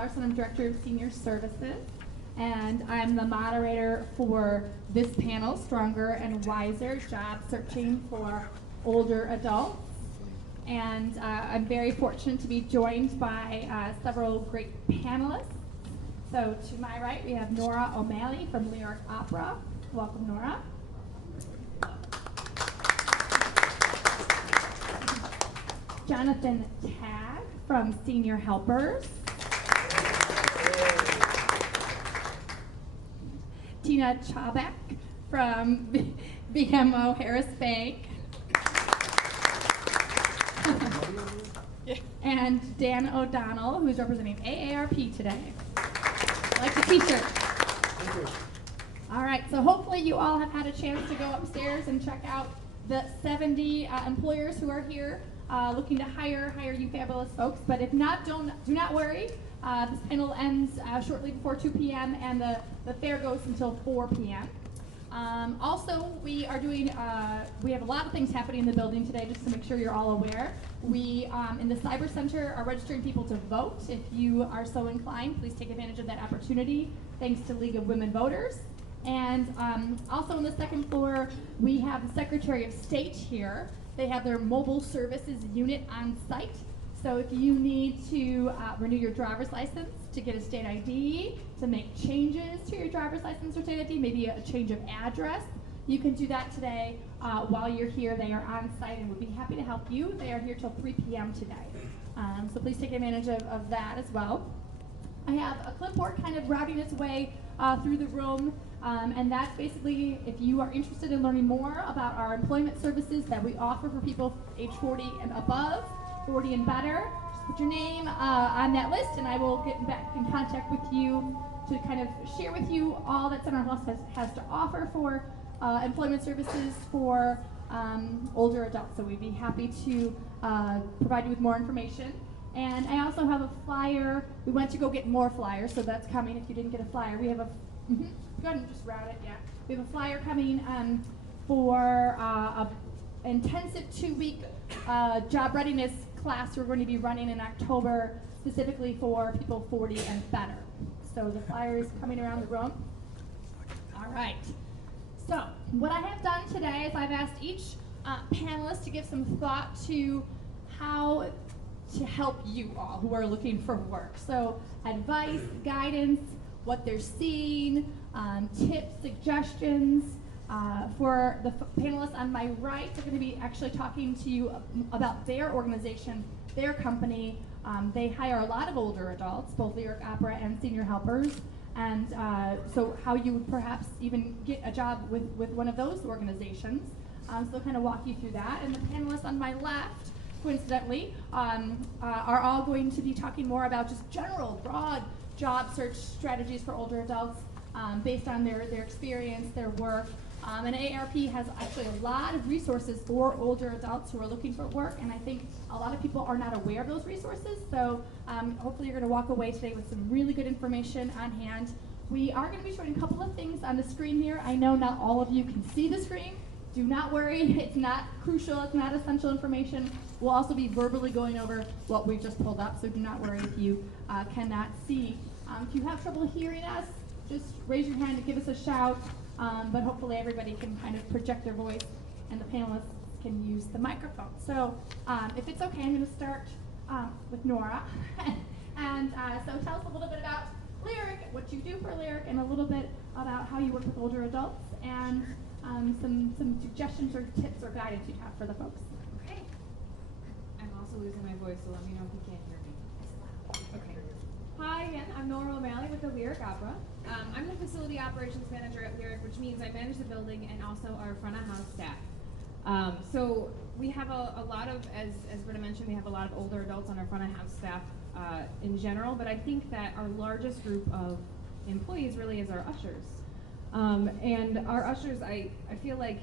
Larson. I'm Director of Senior Services, and I'm the moderator for this panel, Stronger and Wiser, Job Searching for Older Adults. And I'm very fortunate to be joined by several great panelists. So to my right, we have Nora O'Malley from Lyric Opera. Welcome, Nora. Jonathan Tagg from Senior Helpers. Tina Chabak from BMO Harris Bank. And Dan O'Donnell, who's representing AARP today. I like the t-shirt. All right, so hopefully you all have had a chance to go upstairs and check out the 70 employers who are here looking to hire you fabulous folks. But if not, do not worry. This panel ends shortly before 2 p.m. and the fair goes until 4 p.m. Also, we are doing, we have a lot of things happening in the building today, just to make sure you're all aware. We, in the Cyber Center, are registering people to vote. If you are so inclined, please take advantage of that opportunity, thanks to League of Women Voters. And also on the second floor, we have the Secretary of State here. They have their mobile services unit on site. So if you need to renew your driver's license, to get a state ID, to make changes to your driver's license or state ID, maybe a change of address, you can do that today while you're here. They are on site and would be happy to help you. They are here till 3 p.m. today. So please take advantage of that as well. I have a clipboard kind of routing its way through the room. And that's basically if you are interested in learning more about our employment services that we offer for people age 40 and above, 40 and better, just put your name on that list and I will get back in contact with you to kind of share with you all that Center Health has to offer for employment services for older adults. So we'd be happy to provide you with more information. And I also have a flyer. We went to go get more flyers, so that's coming if you didn't get a flyer. We have a go ahead and just route it, yeah. We have a flyer coming for an intensive 2-week job readiness class we're going to be running in October, specifically for people 40 and better. So the flyer is coming around the room. All right. So what I have done today is I've asked each panelist to give some thought to how to help you all who are looking for work. So advice, guidance, what they're seeing, tips, suggestions. For the panelists on my right, they're going to be actually talking to you about their organization, their company. They hire a lot of older adults, both Lyric Opera and Senior Helpers, and so how you would perhaps even get a job with one of those organizations. So they'll kind of walk you through that. And the panelists on my left, coincidentally, are all going to be talking more about just general, broad job search strategies for older adults based on their experience, their work. And AARP has actually a lot of resources for older adults who are looking for work, and I think a lot of people are not aware of those resources, so hopefully you're going to walk away today with some really good information on hand. We are going to be showing a couple of things on the screen here. I know not all of you can see the screen. Do not worry, it's not crucial, it's not essential information. We'll also be verbally going over what we've just pulled up, so do not worry if you cannot see. If you have trouble hearing us, just raise your hand and give us a shout. But hopefully everybody can kind of project their voice and the panelists can use the microphone. So if it's okay, I'm going to start with Nora. And so tell us a little bit about Lyric, what you do for Lyric, and a little bit about how you work with older adults, and some suggestions or tips or guidance you'd have for the folks. Okay. I'm also losing my voice, so let me know if you can't hear me. Okay. Hi again, I'm Nora O'Malley with the Lyric Opera. I'm the facility operations manager at Lyric, which means I manage the building and also our front of house staff. So we have a lot of, as Britta mentioned, we have a lot of older adults on our front of house staff in general, but I think that our largest group of employees really is our ushers. And our ushers, I feel like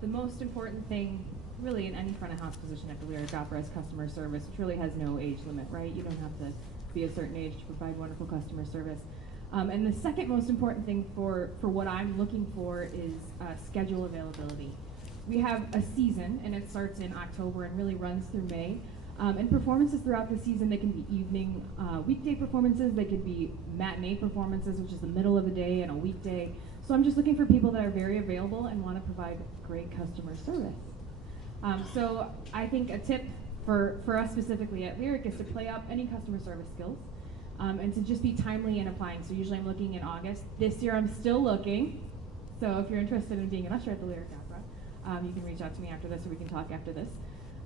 the most important thing really in any front of house position at the Lyric Opera is customer service, which really has no age limit, right? You don't have to be a certain age to provide wonderful customer service. And the second most important thing for what I'm looking for is schedule availability. We have a season, and it starts in October and really runs through May. And performances throughout the season, they can be evening, weekday performances, they could be matinee performances, which is the middle of the day and a weekday. So I'm just looking for people that are very available and want to provide great customer service. So I think a tip for us specifically at Lyric is to play up any customer service skills and to just be timely in applying. So usually I'm looking in August. This year I'm still looking. So if you're interested in being an usher at the Lyric Opera, you can reach out to me after this or we can talk after this.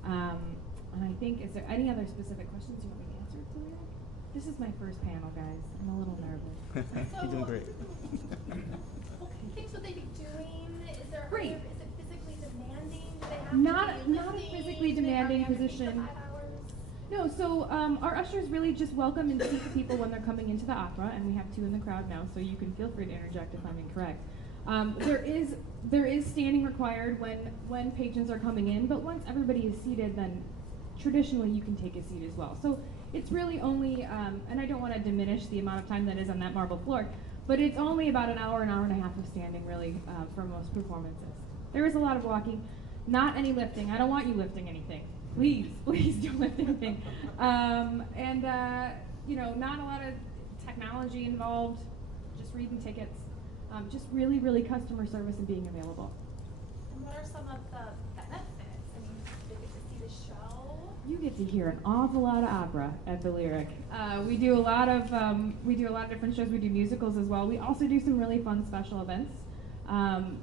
And I think, is there any other specific questions you want me to answer to Lyric? This is my first panel, guys. I'm a little nervous. You're doing great. Things what they be doing? Is there Great. Is it physically demanding? Do they have Not to be a lifting? physically Do they have demanding to keep the position. 5 hours? No, so our ushers really just welcome and seat the people when they're coming into the opera, and we have 2 in the crowd now, so you can feel free to interject if I'm incorrect. There is standing required when patrons are coming in, but once everybody is seated, then traditionally you can take a seat as well. So it's really only, and I don't want to diminish the amount of time that is on that marble floor, but it's only about an hour and a half of standing really for most performances. There is a lot of walking, not any lifting. I don't want you lifting anything. Please don't lift anything. You know, not a lot of technology involved, just reading tickets. Just really customer service and being available. And what are some of the benefits? I mean, do you get to see the show? You get to hear an awful lot of opera at the Lyric. We do a lot of different shows. We do musicals as well. We also do some really fun special events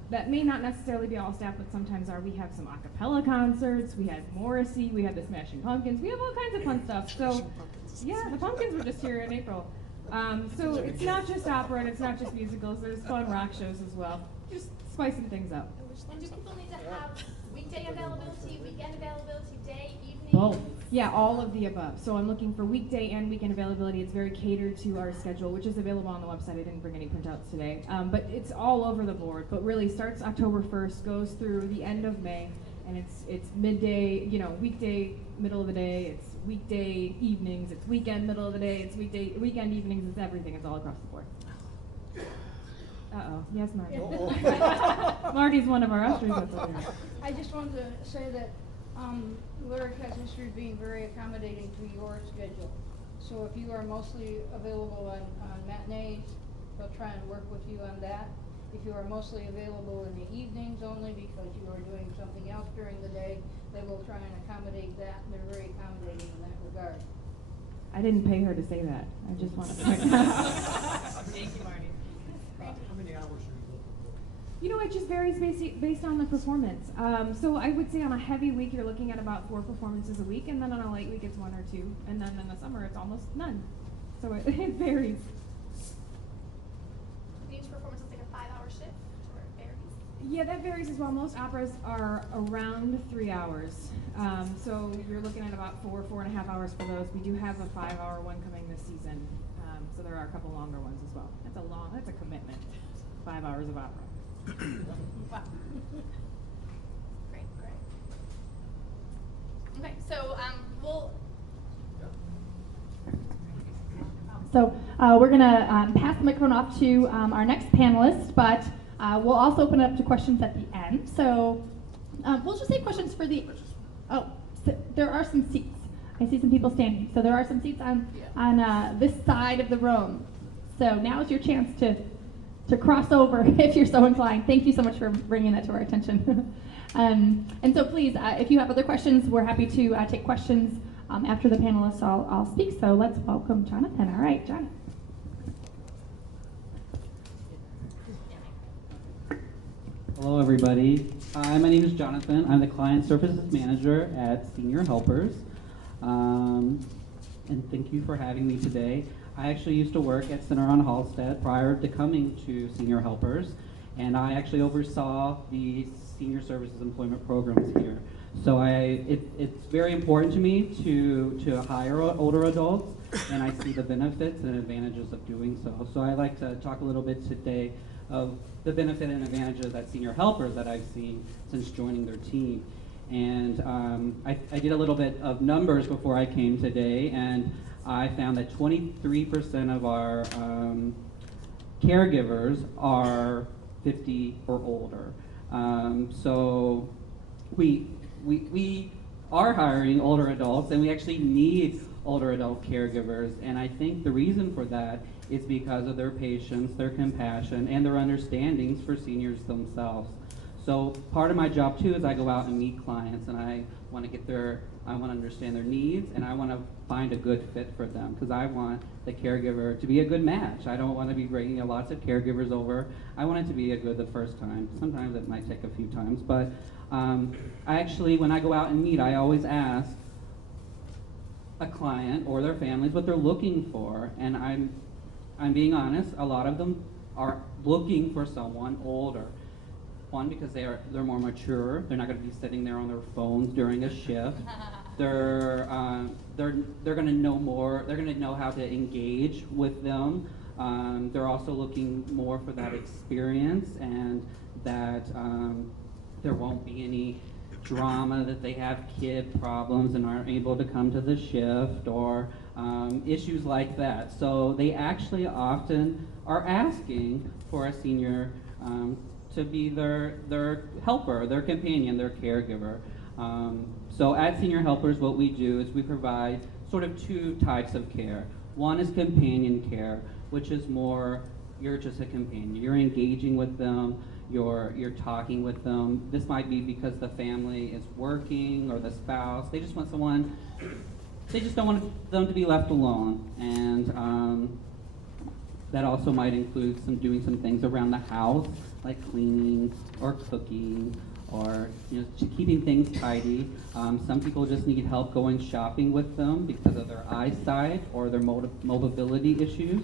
that may not necessarily be all staff, but sometimes are. We have some a cappella concerts. We had Morrissey. We had the Smashing Pumpkins. We have all kinds of fun stuff. So, yeah, the Pumpkins were just here in April. So it's not just opera and it's not just musicals. There's fun rock shows as well. Just spicing things up. And do people need to have weekday availability, weekend availability, day, evening? Both. Yeah, all of the above. So I'm looking for weekday and weekend availability. It's very catered to our schedule, which is available on the website. I didn't bring any printouts today. But it's all over the board. But really starts October 1st, goes through the end of May, and it's midday, you know, weekday, middle of the day. It's weekday evenings. It's weekend, middle of the day. It's weekend evenings. It's everything. It's all across the board. Uh-oh. Yes, Marty. Marty's one of our ushers at the Lyric. I just wanted to say that Lyric has history of being very accommodating to your schedule. So if you are mostly available on matinees, they'll try and work with you on that. If you are mostly available in the evenings only because you are doing something else during the day, they will try and accommodate that. They're very accommodating in that regard. I didn't pay her to say that. I just want to point out. Thank you, Marty. How many hours are you looking for? You know, it just varies based on the performance. So I would say on a heavy week, you're looking at about 4 performances a week, and then on a light week, it's 1 or 2, and then in the summer, it's almost none. So it varies. Each performance is like a 5-hour shift, or it varies? Yeah, that varies as well. Most operas are around 3 hours. So you're looking at about 4.5 hours for those. We do have a 5-hour one coming this season. So there are a couple longer ones as well. That's a commitment. 5 hours of opera. Wow. Great. Okay, so we're going to pass the microphone off to our next panelist, but we'll also open it up to questions at the end. So we'll just take questions for the. There are some seats. I see some people standing. So there are some seats on this side of the room. So now is your chance to cross over if you're so inclined. Thank you so much for bringing that to our attention. And so please, if you have other questions, we're happy to take questions after the panelists all speak. So let's welcome Jonathan. All right, Jonathan. Hello, everybody. Hi, my name is Jonathan. I'm the Client Services Manager at Senior Helpers. And thank you for having me today. I actually used to work at Center on Halstead prior to coming to Senior Helpers, and I actually oversaw the Senior Services Employment programs here. So it's very important to me to hire older adults, and I see the benefits and advantages of doing so. So I'd like to talk a little bit today of the benefit and advantages at Senior Helpers that I've seen since joining their team. And I did a little bit of numbers before I came today, and I found that 23% of our caregivers are 50 or older. So we are hiring older adults, and we actually need older adult caregivers. And I think the reason for that is because of their patience, their compassion, and their understandings for seniors themselves. So part of my job too is I go out and meet clients, and I want to understand their needs, and I want to find a good fit for them, because I want the caregiver to be a good match. I don't want to be bringing lots of caregivers over. I want it to be a good the first time. Sometimes it might take a few times, but I actually, when I go out and meet, I always ask a client or their families what they're looking for, and I'm being honest, a lot of them are looking for someone older. One, because they're more mature. They're not going to be sitting there on their phones during a shift. They're going to know more. They're going to know how to engage with them. They're also looking more for that experience, and that there won't be any drama, that they have kid problems and aren't able to come to the shift, or issues like that. So they actually often are asking for a senior to be their helper, their companion, their caregiver. So at Senior Helpers, what we do is we provide sort of two types of care. One is companion care, which is more, you're just a companion. You're engaging with them, you're talking with them. This might be because the family is working, or the spouse. They just want someone, they just don't want them to be left alone. And that also might include doing some things around the house, like cleaning or cooking, or keeping things tidy. Some people just need help going shopping with them because of their eyesight or their mobility issues.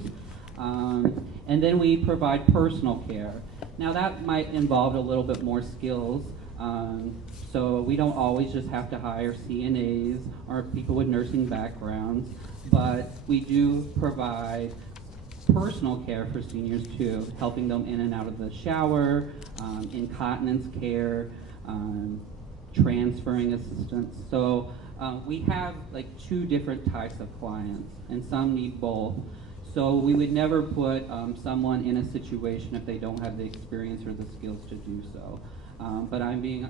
And then we provide personal care. Now that might involve a little bit more skills. So we don't always just have to hire CNAs or people with nursing backgrounds, but we do provide personal care for seniors too, helping them in and out of the shower, incontinence care, transferring assistance. So we have like two different types of clients, and some need both. So we would never put someone in a situation if they don't have the experience or the skills to do so. But I'm being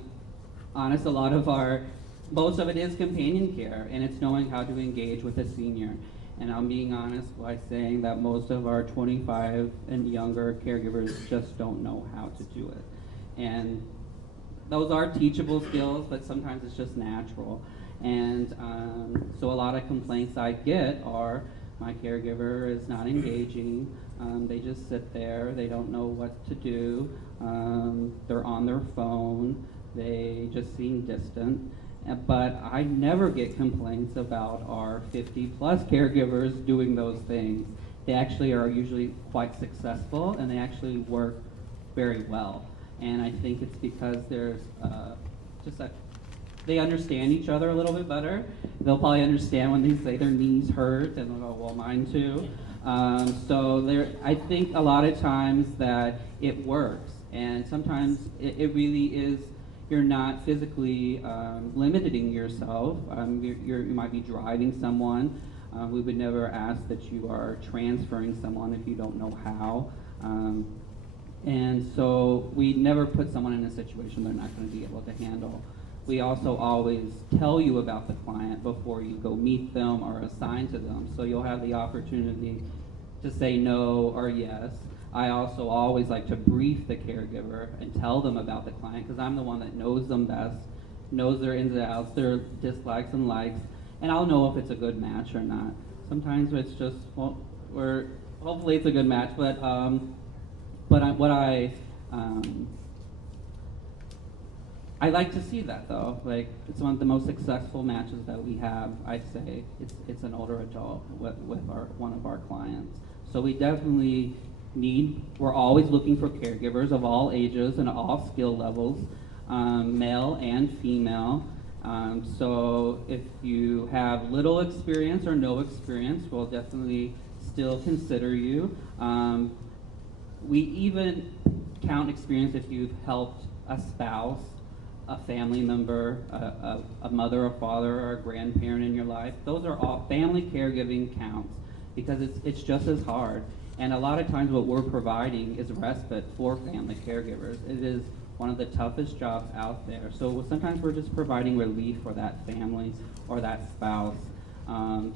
honest, most of it is companion care, and it's knowing how to engage with a senior. And I'm being honest by saying that most of our 25 and younger caregivers just don't know how to do it. And those are teachable skills, but sometimes it's just natural. And so a lot of complaints I get are, my caregiver is not engaging, they just sit there, they don't know what to do, they're on their phone, they just seem distant. But I never get complaints about our 50-plus caregivers doing those things. They actually are usually quite successful, and they actually work very well. And I think it's because there's they understand each other a little bit better. They'll probably understand when they say their knees hurt, and they'll go, well, mine too. So I think a lot of times that it works, and sometimes it really is. You're not physically limiting yourself. You might be driving someone. We would never ask that you are transferring someone if you don't know how. And so we never put someone in a situation they're not going to be able to handle. We also always tell you about the client before you go meet them or assign to them, so you'll have the opportunity to say no or yes. I also always like to brief the caregiver and tell them about the client, because I'm the one that knows them best, knows their ins and outs, their dislikes and likes, and I'll know if it's a good match or not. Sometimes it's just, well, hopefully it's a good match, but I like to see that though. Like, it's one of the most successful matches that we have. I'd say it's an older adult with one of our clients. So we definitely we're always looking for caregivers of all ages and all skill levels, male and female. So if you have little experience or no experience, we'll definitely still consider you. We even count experience if you've helped a spouse, a family member, a mother, a father, or a grandparent in your life. Those are all family caregiving counts, because it's just as hard. And a lot of times what we're providing is respite for family caregivers. It is one of the toughest jobs out there. So sometimes we're just providing relief for that family or that spouse. And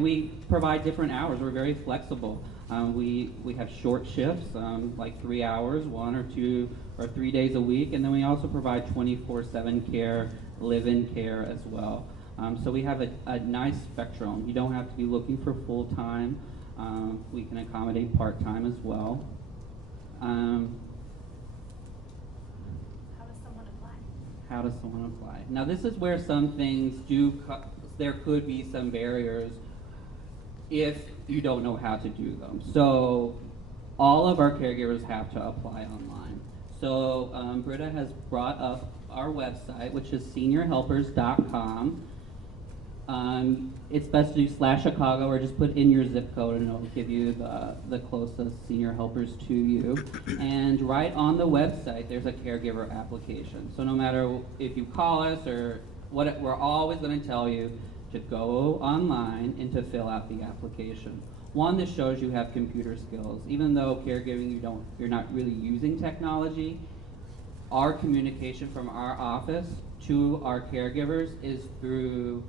we provide different hours. We're very flexible. We have short shifts, like 3 hours, 1 or 2 or 3 days a week, and then we also provide 24/7 care, live-in care as well. So we have a nice spectrum. You don't have to be looking for full-time. We can accommodate part-time as well. How does someone apply? How does someone apply? Now this is where some things there could be some barriers if you don't know how to do them. So all of our caregivers have to apply online. So Britta has brought up our website, which is seniorhelpers.com. It's best to do /Chicago or just put in your zip code and it'll give you the closest senior helpers to you. And right on the website, there's a caregiver application. So no matter if you call us or what, we're always going to tell you to go online and to fill out the application. One, this shows you have computer skills. Even though caregiving, you're not really using technology, our communication from our office to our caregivers is through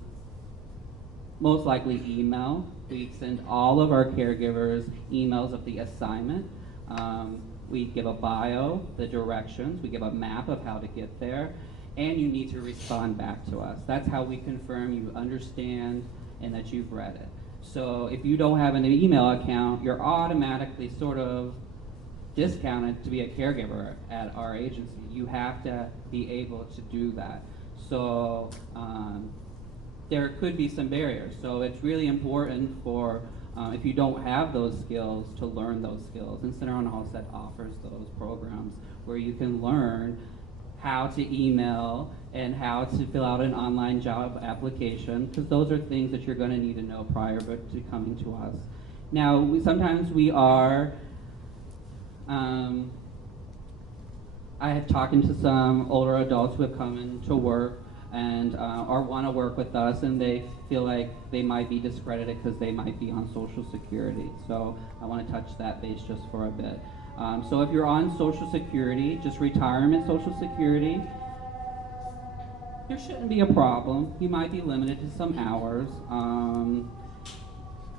most likely email. We send all of our caregivers emails of the assignment. We give a bio, the directions, we give a map of how to get there, and you need to respond back to us. That's how we confirm you understand and that you've read it. So if you don't have an email account, you're automatically sort of discounted to be a caregiver at our agency. You have to be able to do that. So there could be some barriers. So it's really important for, if you don't have those skills, to learn those skills. And Center on Halstead offers those programs where you can learn how to email and how to fill out an online job application, because those are things that you're going to need to know prior to coming to us. Now, sometimes we are, I have talked to some older adults who have come into work and or want to work with us, and they feel like they might be discredited because they might be on Social Security. So I want to touch that base just for a bit. So if you're on Social Security, just retirement Social Security, there shouldn't be a problem. You might be limited to some hours.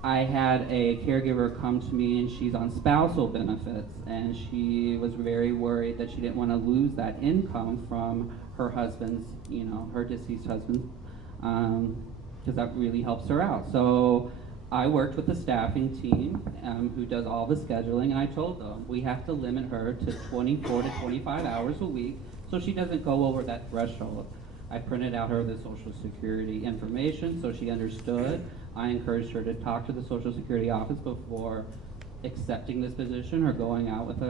I had a caregiver come to me and she's on spousal benefits, and she was very worried that she didn't want to lose that income from her husband's, her deceased husband, because that really helps her out. So I worked with the staffing team who does all the scheduling, and I told them we have to limit her to 24 to 25 hours a week so she doesn't go over that threshold. I printed out her the Social Security information so she understood. I encouraged her to talk to the Social Security office before accepting this position or going out with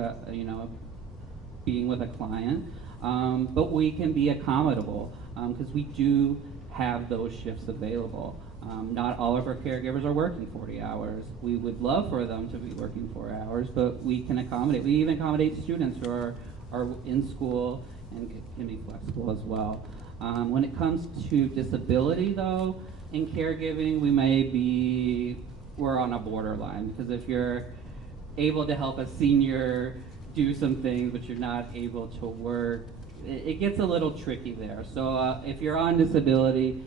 being with a client. But we can be accommodable because we do have those shifts available. Not all of our caregivers are working 40 hours. We would love for them to be working 4 hours, but we can accommodate. We even accommodate students who are in school and can be flexible as well. When it comes to disability, though, in caregiving, we're on a borderline, because if you're able to help a senior do some things but you're not able to work, it gets a little tricky there. So if you're on disability,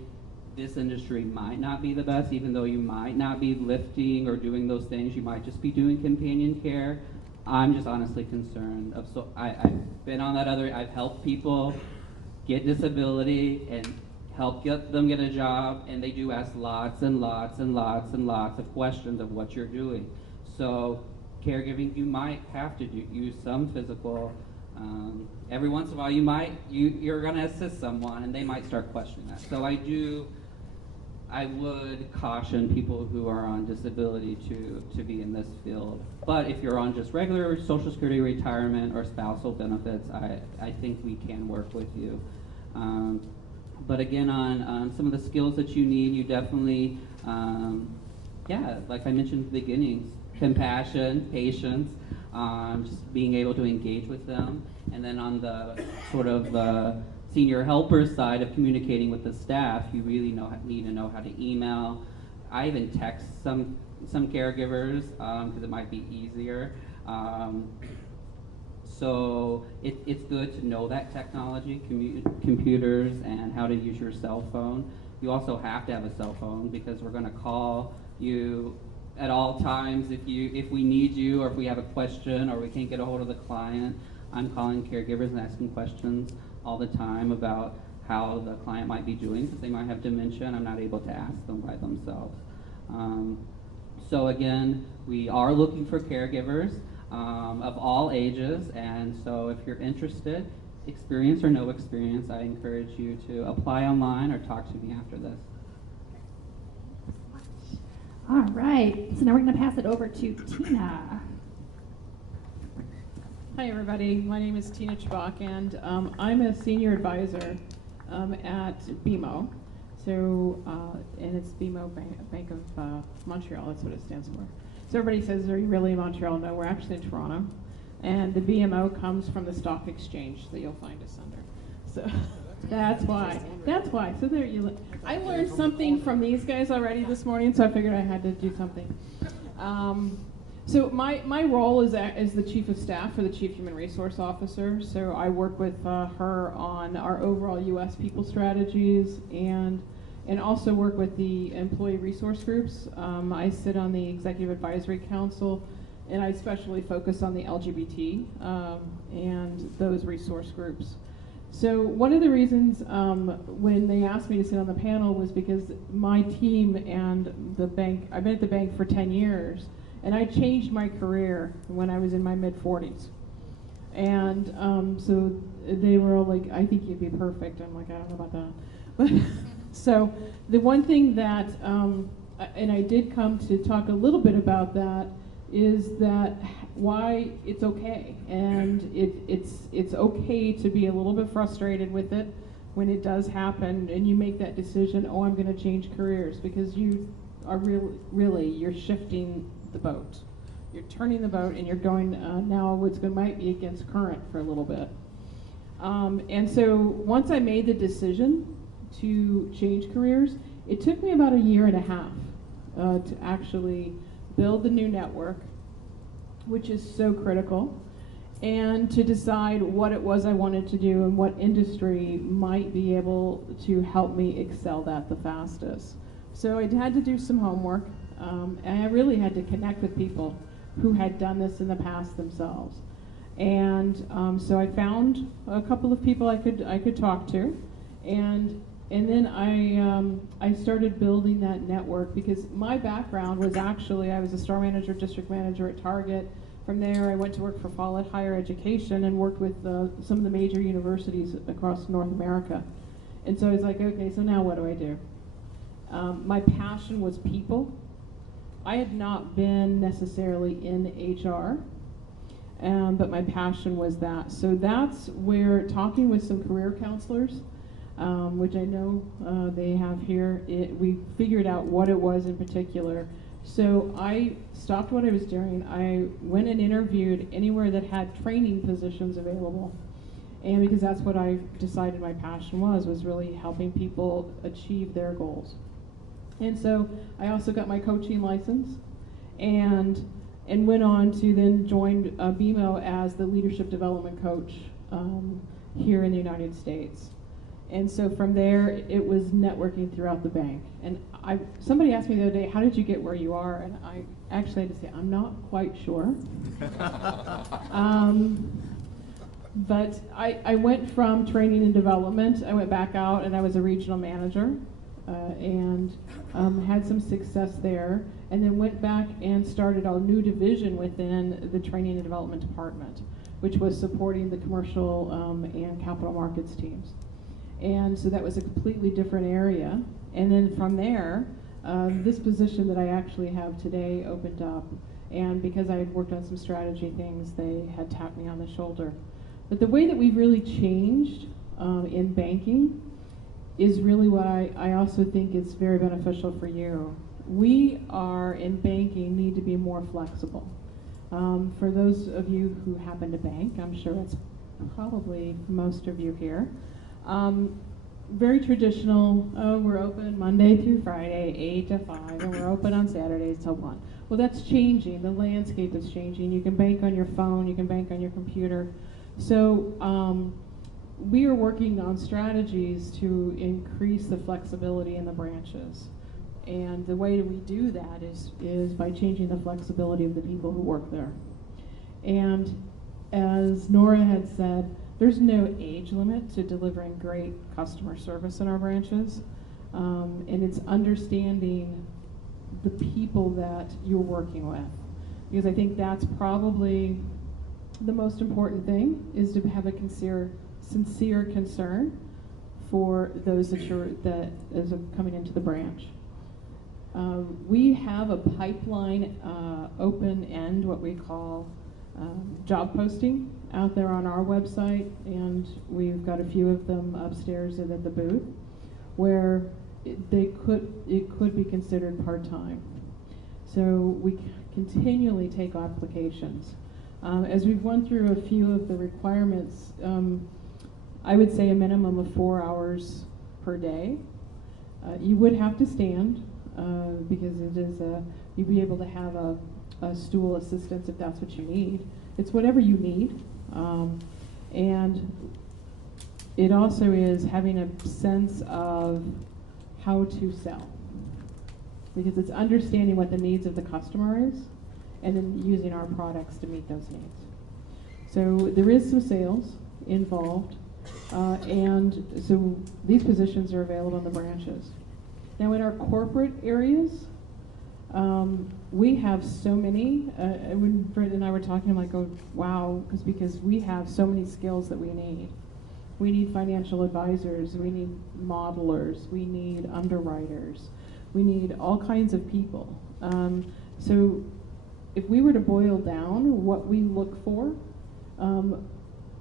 this industry might not be the best, even though you might not be lifting or doing those things. You might just be doing companion care. I'm just honestly concerned. I've been on that I've helped people get disability and help them get a job, and they do ask lots and lots and lots and lots of questions of what you're doing. So caregiving, you might have to use some physical. Every once in a while, you're going to assist someone, and they might start questioning that. So I would caution people who are on disability to be in this field. But if you're on just regular Social Security retirement or spousal benefits, I think we can work with you. But again, on some of the skills that you need, you definitely, like I mentioned at the beginning, compassion, patience, just being able to engage with them. And then on the sort of senior helper side of communicating with the staff, you really need to know how to email. I even text some caregivers because it might be easier. So it's good to know that technology, computers, and how to use your cell phone. You also have to have a cell phone because we're going to call you at all times if we need you, or if we have a question, or we can't get a hold of the client. I'm calling caregivers and asking questions all the time about how the client might be doing, because they might have dementia and I'm not able to ask them by themselves. So again, we are looking for caregivers of all ages, and so if you're interested, experience or no experience, I encourage you to apply online or talk to me after this. All right, so now we're going to pass it over to Tina. Hi, everybody. My name is Tina Chabak, and I'm a senior advisor at BMO. So, and it's BMO Bank of Montreal. That's what it stands for. So everybody says, "Are you really in Montreal?" No, we're actually in Toronto, and the BMO comes from the stock exchange that you'll find us under. So that's why. That's why. So there you. I learned something from these guys already this morning, so I figured I had to do something. So my role is the Chief of Staff for the Chief Human Resource Officer. So I work with her on our overall U.S. people strategies and also work with the employee resource groups. I sit on the Executive Advisory Council, and I especially focus on the LGBT and those resource groups. So one of the reasons when they asked me to sit on the panel was because my team and the bank, I've been at the bank for 10 years, and I changed my career when I was in my mid-40s. And so they were all like, "I think you'd be perfect." I'm like, "I don't know about that." But so the one thing that, and I did come to talk a little bit about that, is that why it's okay. And it's okay to be a little bit frustrated with it when it does happen and you make that decision, "Oh, I'm going to change careers," because you are really you're shifting the boat. You're turning the boat and you're going now might be against current for a little bit. And so once I made the decision to change careers, it took me about 1.5 years to actually build the new network, which is so critical, and to decide what it was I wanted to do and what industry might be able to help me excel that the fastest. So I had to do some homework. And I really had to connect with people who had done this in the past themselves. And so I found a couple of people I could talk to, and then I started building that network, because my background was actually, I was a store manager, district manager at Target. From there, I went to work for Follett Higher Education and worked with some of the major universities across North America. And so I was like, okay, so now what do I do? My passion was people. I had not been necessarily in HR, but my passion was that. So that's where talking with some career counselors, which I know they have here, we figured out what it was in particular. So I stopped what I was doing. I went and interviewed anywhere that had training positions available. And because that's what I decided my passion was really helping people achieve their goals. And so I also got my coaching license and went on to then join BMO as the leadership development coach here in the United States. And so from there, it was networking throughout the bank. And somebody asked me the other day, "How did you get where you are?" And I actually had to say, I'm not quite sure. But I went from training and development, I went back out and I was a regional manager. And had some success there, and then went back and started a new division within the training and development department, which was supporting the commercial and capital markets teams. And so that was a completely different area. And then from there, this position that I actually have today opened up, and because I had worked on some strategy things, they had tapped me on the shoulder. But the way that we've really changed in banking is really what I also think is very beneficial for you. We are, in banking, need to be more flexible. For those of you who happen to bank, I'm sure it's probably most of you here, very traditional, we're open Monday through Friday, 8 to 5, and we're open on Saturdays till 1. Well, that's changing. The landscape is changing. You can bank on your phone, you can bank on your computer. So we are working on strategies to increase the flexibility in the branches. And the way we do that is by changing the flexibility of the people who work there. And as Nora had said, there's no age limit to delivering great customer service in our branches. And it's understanding the people that you're working with. Because I think that's probably the most important thing, is to have a sincere concern for those that is coming into the branch. We have a pipeline open end, what we call job posting out there on our website, and we've got a few of them upstairs and at the booth, where it could be considered part-time. So we continually take applications. As we've run through a few of the requirements, I would say a minimum of 4 hours per day. You would have to stand because it is you'd be able to have a stool assistance if that's what you need. It's whatever you need. And it also is having a sense of how to sell, because it's understanding what the needs of the customer is and then using our products to meet those needs. So there is some sales involved, and so these positions are available in the branches. Now in our corporate areas, we have so many, when Brent and I were talking, I'm like, oh, wow, because we have so many skills that we need. We need financial advisors, we need modelers, we need underwriters, we need all kinds of people. So if we were to boil down what we look for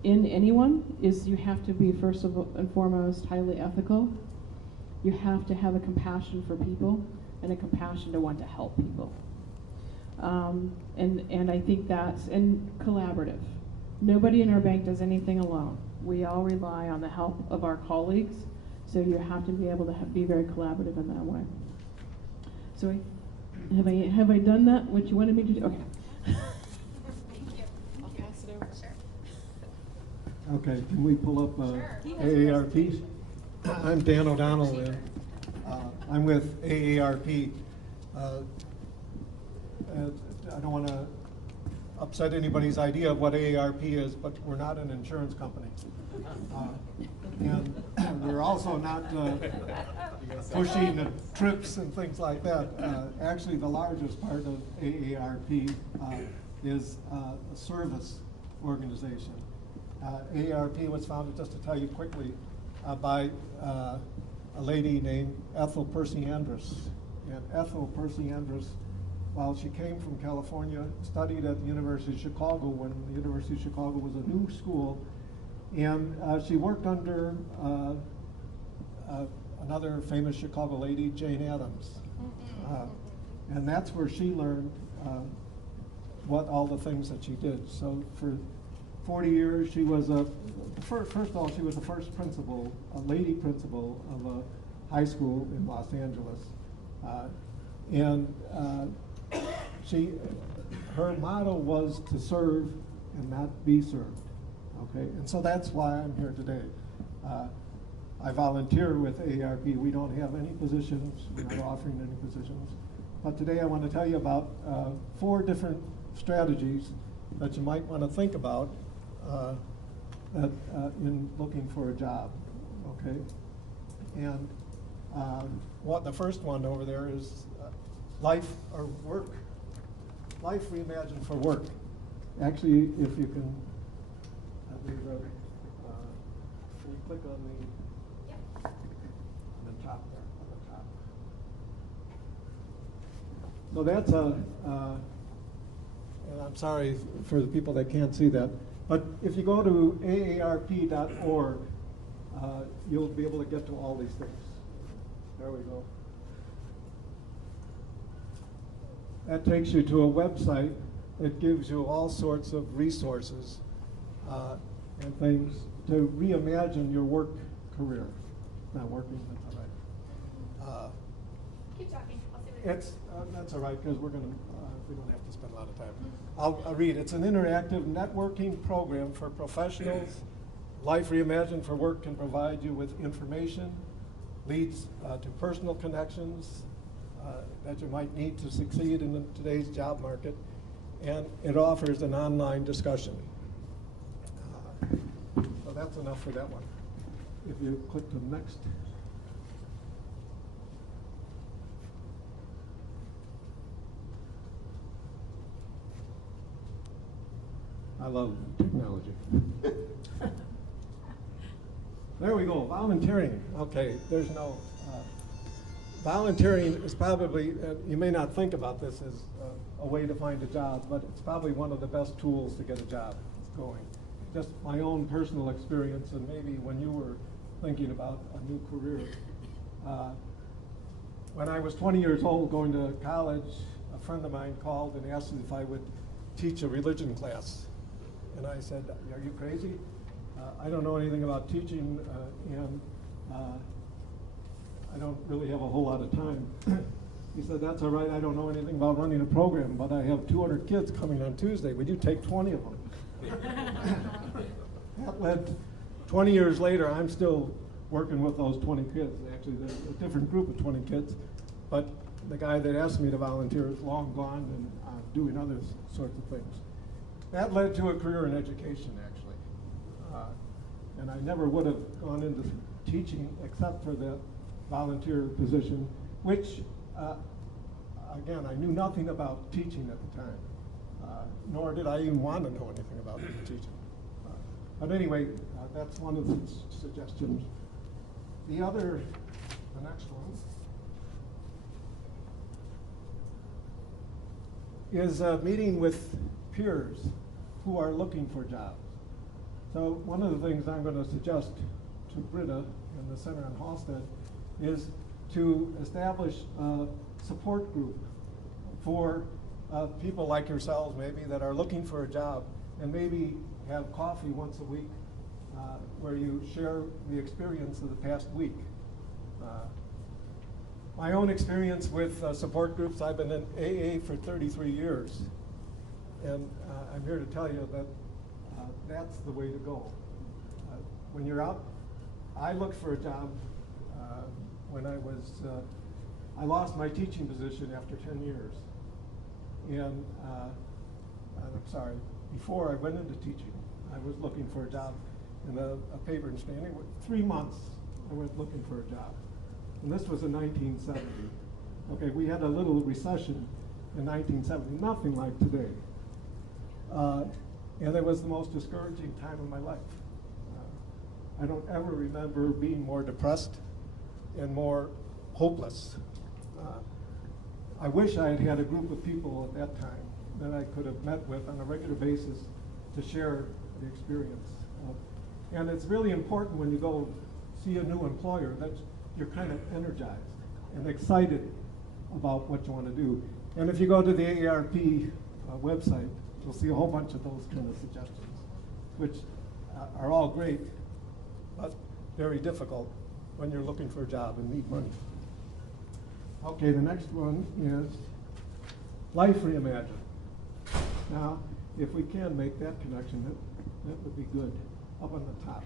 in anyone, is you have to be first and foremost highly ethical. You have to have a compassion for people and a compassion to want to help people. And I think and collaborative. Nobody in our bank does anything alone. We all rely on the help of our colleagues, so you have to be able to be very collaborative in that way. So have I done that, what you wanted me to do? Okay. Thank you. I'll pass it over. Sure. Okay, can we pull up AARP? I'm Dan O'Donnell, and I'm with AARP. I don't want to upset anybody's idea of what AARP is, but we're not an insurance company. And we're also not pushing trips and things like that. Actually, the largest part of AARP is a service organization. AARP was founded, just to tell you quickly, by a lady named Ethel Percy Andrus. And Ethel Percy Andrus, while she came from California, studied at the University of Chicago when the University of Chicago was a new school, and she worked under another famous Chicago lady, Jane Addams. And that's where she learned what all the things that she did. So for 40 years, she was first of all, she was the first principal, a lady principal of a high school in Los Angeles. Her motto was to serve and not be served. Okay, and so that's why I'm here today. I volunteer with AARP. We don't have any positions. We're not offering any positions. But today I want to tell you about 4 different strategies that you might want to think about in looking for a job. Okay, and the first one over there is life or work. Life reimagined for work. Actually, if you can, click on the top there, on the top. So that's and I'm sorry for the people that can't see that, but if you go to aarp.org, you'll be able to get to all these things. There we go. That takes you to a website that gives you all sorts of resources and things to reimagine your work career. Not working, that's all right. Keep talking. I'll see what it is. That's all right, because we're going to spend a lot of time. I'll read. It's an interactive networking program for professionals. Life Reimagined for Work can provide you with information, leads to personal connections that you might need to succeed in today's job market, and it offers an online discussion. So that's enough for that one. If you click to next. I love technology. There we go, volunteering. Okay, there's no, volunteering is probably, you may not think about this as a way to find a job, but it's probably one of the best tools to get a job going. Just my own personal experience, and maybe when you were thinking about a new career. When I was 20 years old going to college, a friend of mine called and asked me if I would teach a religion class. And I said, are you crazy? I don't know anything about teaching, and I don't really have a whole lot of time. He said, that's all right, I don't know anything about running a program, but I have 200 kids coming on Tuesday. Would you take 20 of them? That led, 20 years later, I'm still working with those 20 kids. Actually, there's a different group of 20 kids, but the guy that asked me to volunteer is long gone and doing other sorts of things. That led to a career in education, actually. And I never would have gone into teaching except for the volunteer position, which, again, I knew nothing about teaching at the time, nor did I even want to know anything about teaching. But anyway, that's one of the suggestions. The next one, is meeting with peers who are looking for jobs. So one of the things I'm going to suggest to Britta in the Center on Halstead is to establish a support group for people like yourselves maybe that are looking for a job, and maybe have coffee once a week where you share the experience of the past week. My own experience with support groups, I've been in AA for 33 years, and I'm here to tell you that that's the way to go. When you're out, I looked for a job when I lost my teaching position after 10 years. And I'm sorry, before I went into teaching, I was looking for a job in a paper industry. And 3 months I went looking for a job. And this was in 1970. Okay, we had a little recession in 1970, nothing like today. And it was the most discouraging time of my life. I don't ever remember being more depressed and more hopeless. I wish I had had a group of people at that time that I could have met with on a regular basis to share the experience. And it's really important when you go see a new employer that you're kind of energized and excited about what you want to do. And if you go to the AARP website, you'll see a whole bunch of those kind of suggestions, which are all great, but very difficult when you're looking for a job and need money. Okay, the next one is Life Reimagined. Now, if we can make that connection, that would be good, up on the top.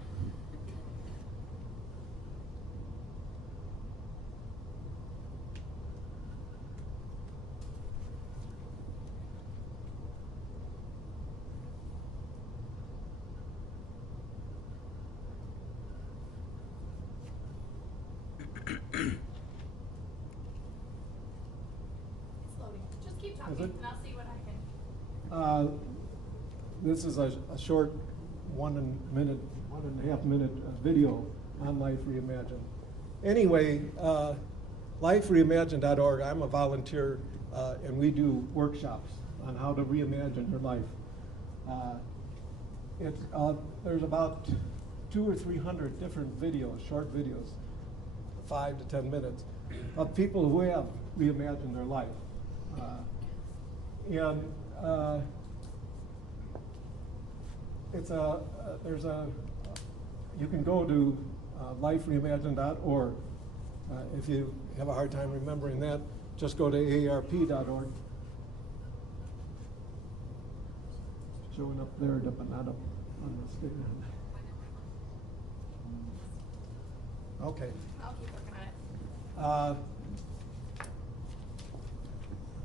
Just keep talking, Is it? and I'll see what I can. This is a short 1.5 minute video on Life Reimagined. Anyway, lifereimagined.org, I'm a volunteer, and we do workshops on how to reimagine your life. There's about 200 or 300 different videos, short videos, 5 to 10 minutes, of people who have reimagined their life. You can go to lifereimagined.org. If you have a hard time remembering that, just go to aarp.org. showing up there, but not up on the screen. Okay. I'll keep working on it.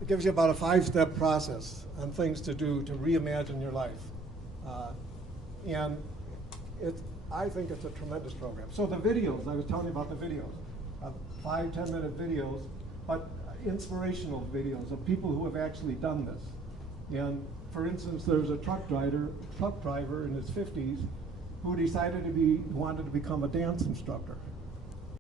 It gives you about a 5-step process on things to do to reimagine your life. And I think it's a tremendous program. So the videos, I was telling you about the videos, 5-10 minute videos, but inspirational videos of people who have actually done this. And for instance, there's a truck driver in his 50s who decided who wanted to become a dance instructor.